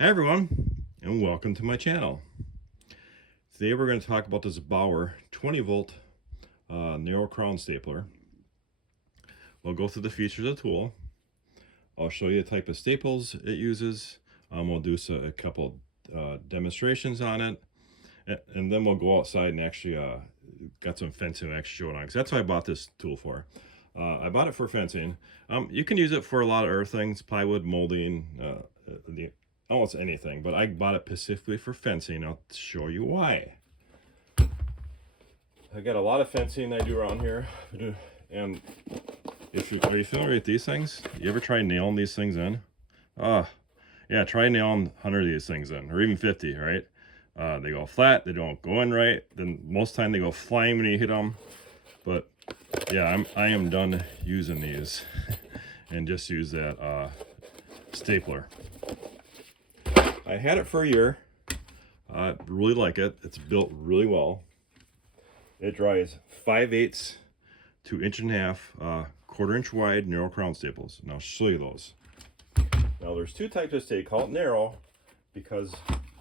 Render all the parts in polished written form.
Hi everyone, and welcome to my channel. Today we're going to talk about this BAUER 20 volt narrow crown stapler. We'll go through the features of the tool. I'll show you the type of staples it uses. We'll do a couple demonstrations on it, and then we'll go outside and actually got some fencing actually showing on, because that's what I bought this tool for. I bought it for fencing. You can use it for a lot of other things, plywood, molding, almost anything, but I bought it specifically for fencing. I'll show you why. I got a lot of fencing I do around here, and are you familiar with these things? You ever try nailing these things in? Yeah, try nailing 100 of these things in, or even 50, right? They go flat, they don't go in right, then most time they go flying when you hit them. But yeah, I am done using these and just use that stapler. I had it for a year. I really like it. It's built really well. It dries 5/8 to 1.5 inch, 1/4 inch wide narrow crown staples. And I'll show you those. Now there's two types of staple, called narrow because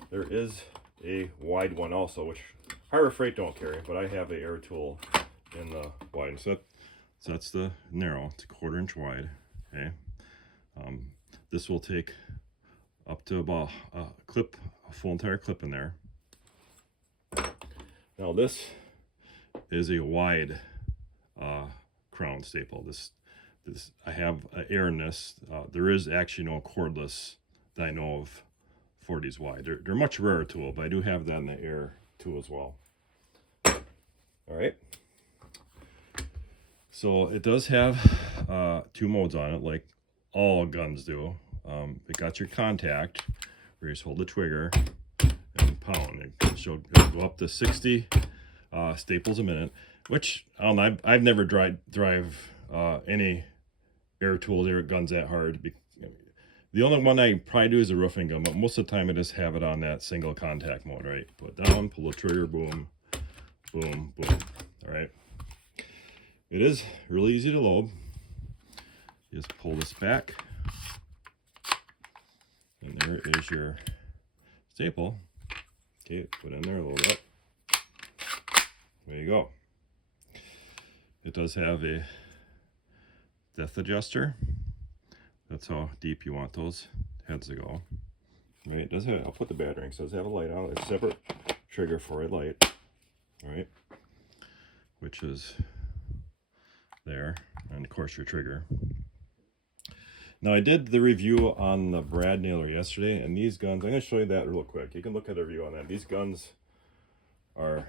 there is a wide one also, which Harbor Freight don't carry, but I have a air tool in the wide. So that's the narrow. It's a 1/4 inch wide. Okay. This will take up to about a full entire clip in there. Now this is a wide crown staple. This I have air in this. There is actually no cordless that I know of for these wide. They're much rarer tool, but I do have that in the air tool as well. All right. So it does have two modes on it, like all guns do. It got your contact, where you just hold the trigger and pound. It'll go up to 60 staples a minute, which I don't know. I've never drive any air tools, air guns that hard. The only one I probably do is a roofing gun, but most of the time I just have it on that single contact mode, right? Put it down, pull the trigger, boom, boom, boom. All right. It is really easy to load. You just pull this back, and there is your staple. Okay, put in there a little bit. There you go. It does have a depth adjuster. That's how deep you want those heads to go. Right? It does have, I'll put the battery in, so it does have a light on. It's a separate trigger for a light. All right, which is there, and of course your trigger. Now I did the review on the Brad nailer yesterday, and these guns, I'm going to show you that real quick. You can look at the review on that. These guns are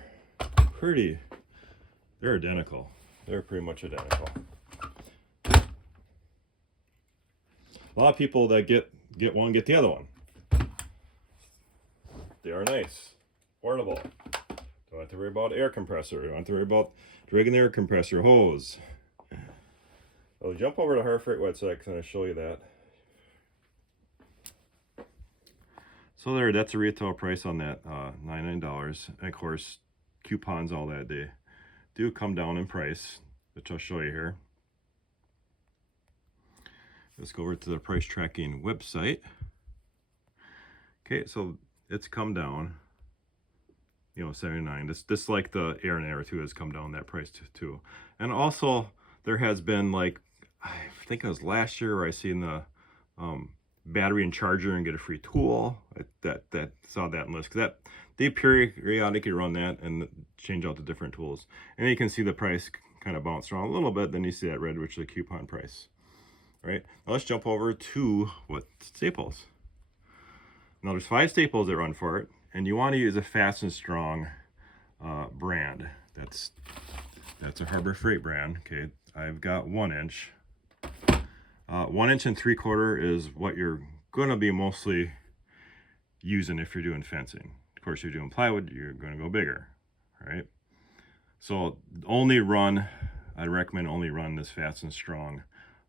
they're identical. They're pretty much identical. A lot of people that get one get the other one. They are nice, portable. Don't have to worry about air compressor. Don't have to worry about dragging the air compressor hose. I'll jump over to Harbor Freight website because I'm going to show you that. So there, that's a retail price on that, $99. And of course, coupons, all that, they do come down in price, which I'll show you here. Let's go over to the price tracking website. Okay, so it's come down, you know, $79. This like the air and air too has come down that price too. And also there has been, like, I think it was last year where I seen the battery and charger and get a free tool. That saw that in list, because that they periodically run that and change out the different tools. And you can see the price kind of bounce around a little bit. Then you see that red, which is the coupon price. All right, now let's jump over to what staples. Now there's 5 staples that run for it, and you want to use a Fast and Strong brand. That's a Harbor Freight brand. Okay, I've got 1 inch. 1 inch and 3/4 is what you're going to be mostly using if you're doing fencing. Of course, if you're doing plywood, you're going to go bigger, right? So I recommend only run this Fast and Strong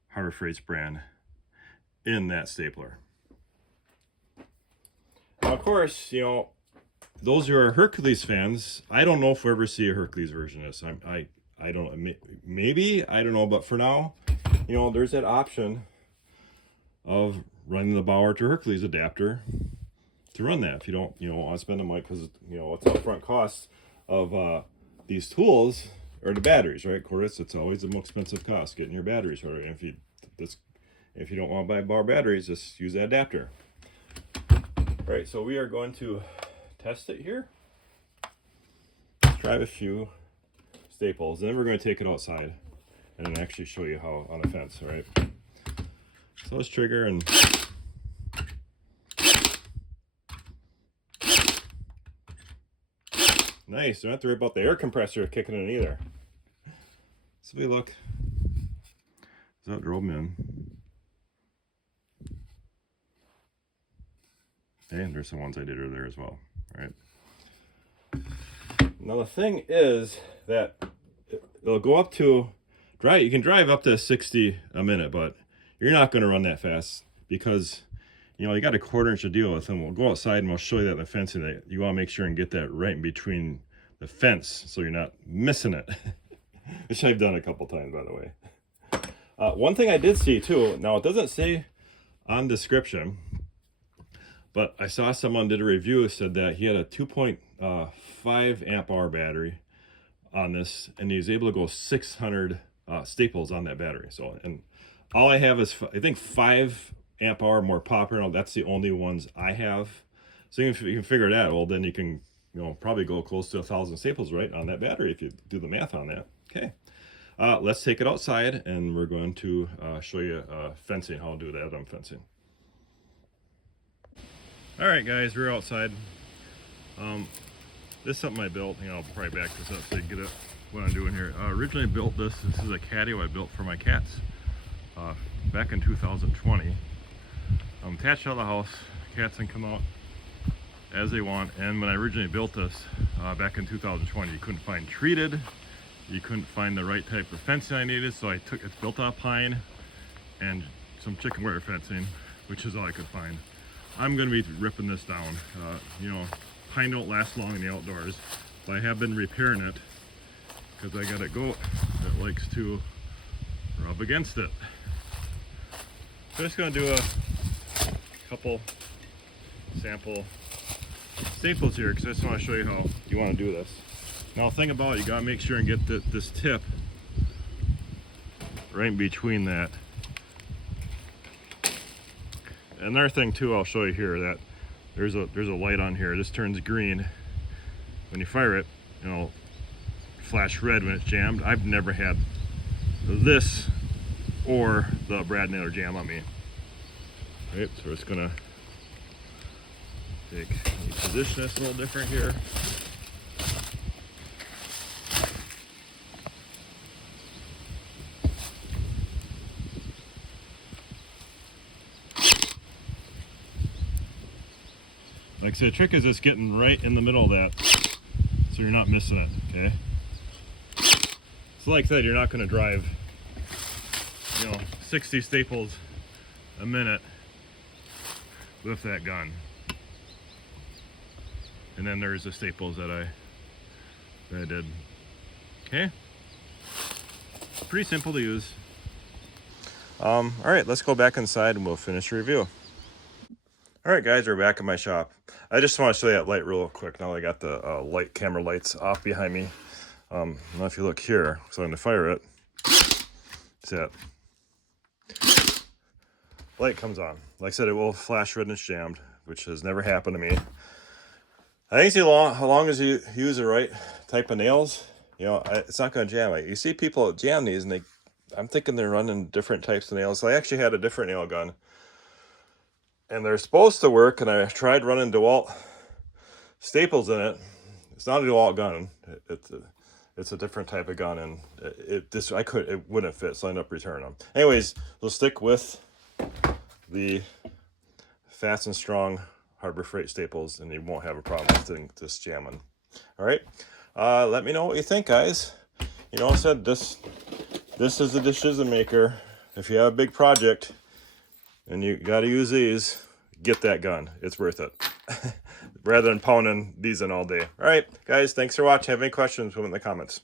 Harbor Freight's brand in that stapler. Now, of course, you know, those who are Hercules fans, I don't know if we'll ever see a Hercules version of this. I don't, maybe, I don't know, but for now, you know, there's that option of running the BAUER to Hercules adapter to run that if you don't, want to spend the money, because what's upfront costs of these tools are the batteries, right? Cordless, it's always the most expensive cost getting your batteries right. And if you don't want to buy BAUER batteries, just use that adapter. All right, so we are going to test it here. Try a few staples, and then we're going to take it outside and then actually show you how on the fence. All right. So let's trigger and. Nice. Don't have to worry about the air compressor kicking in either. So we look. So that drove them in. And there's some ones I did earlier as well. All right. Now the thing is that it'll go up to drive. You can drive up to 60 a minute, but you're not going to run that fast because you got a 1/4 inch to deal with, and we'll go outside and we'll show you that in the fencing. That you want to make sure and get that right in between the fence so you're not missing it, which I've done a couple times, by the way. One thing I did see too. Now it doesn't say on description, but I saw someone did a review said that he had a 2.5 amp hour battery on this, and he was able to go 600 staples on that battery. So, and all I have is I think 5 amp hour more popular. That's the only ones I have. So if you can figure that, well, then you can probably go close to 1,000 staples right on that battery if you do the math on that. Okay, let's take it outside and we're going to show you fencing, how to do that on fencing. All right, guys, we're outside. This is something I built. I'll probably back this up so you get it what I'm doing here. Originally built this. This is a catio I built for my cats back in 2020. I'm attached to the house. Cats can come out as they want. And when I originally built this back in 2020, you couldn't find treated. You couldn't find the right type of fencing I needed. So it's built on pine and some chicken wire fencing, which is all I could find. I'm going to be ripping this down. Pine don't last long in the outdoors, but I have been repairing it because I got a goat that likes to rub against it. So I'm just going to do a couple sample staples here because I just want to show you how you want to do this. Now the thing about it, you got to make sure and get this tip right in between that. Another thing too, I'll show you here that there's a light on here. This turns green when you fire it. Flash red when it's jammed. I've never had this or the brad nailer jam on me. Right, so we're just gonna position this a little different here. Like I said, the trick is just getting right in the middle of that so you're not missing it, okay? So like I said, you're not going to drive 60 staples a minute with that gun. And then there's the staples that I did. Okay? Pretty simple to use. All right, let's go back inside and we'll finish the review. All right, guys, we're back in my shop. I just want to show you that light real quick. Now I got the camera lights off behind me. Now if you look here, so I'm going to fire it. See that? Light comes on. Like I said, it will flash red and it's jammed, which has never happened to me. I think how long as you use the right type of nails, it's not going to jam. You see people jam these, and I'm thinking they're running different types of nails. So I actually had a different nail gun. And they're supposed to work, and I tried running DeWalt staples in it. It's not a DeWalt gun. It's a different type of gun, and it wouldn't fit, so I ended up returning them. Anyways, we'll stick with the Fast and Strong Harbor Freight staples, and you won't have a problem with this jamming. All right, let me know what you think, guys. I said this is the decision maker. If you have a big project and you got to use these, get that gun. It's worth it. Rather than pounding these in all day. All right, guys, thanks for watching. Have any questions, put them in the comments.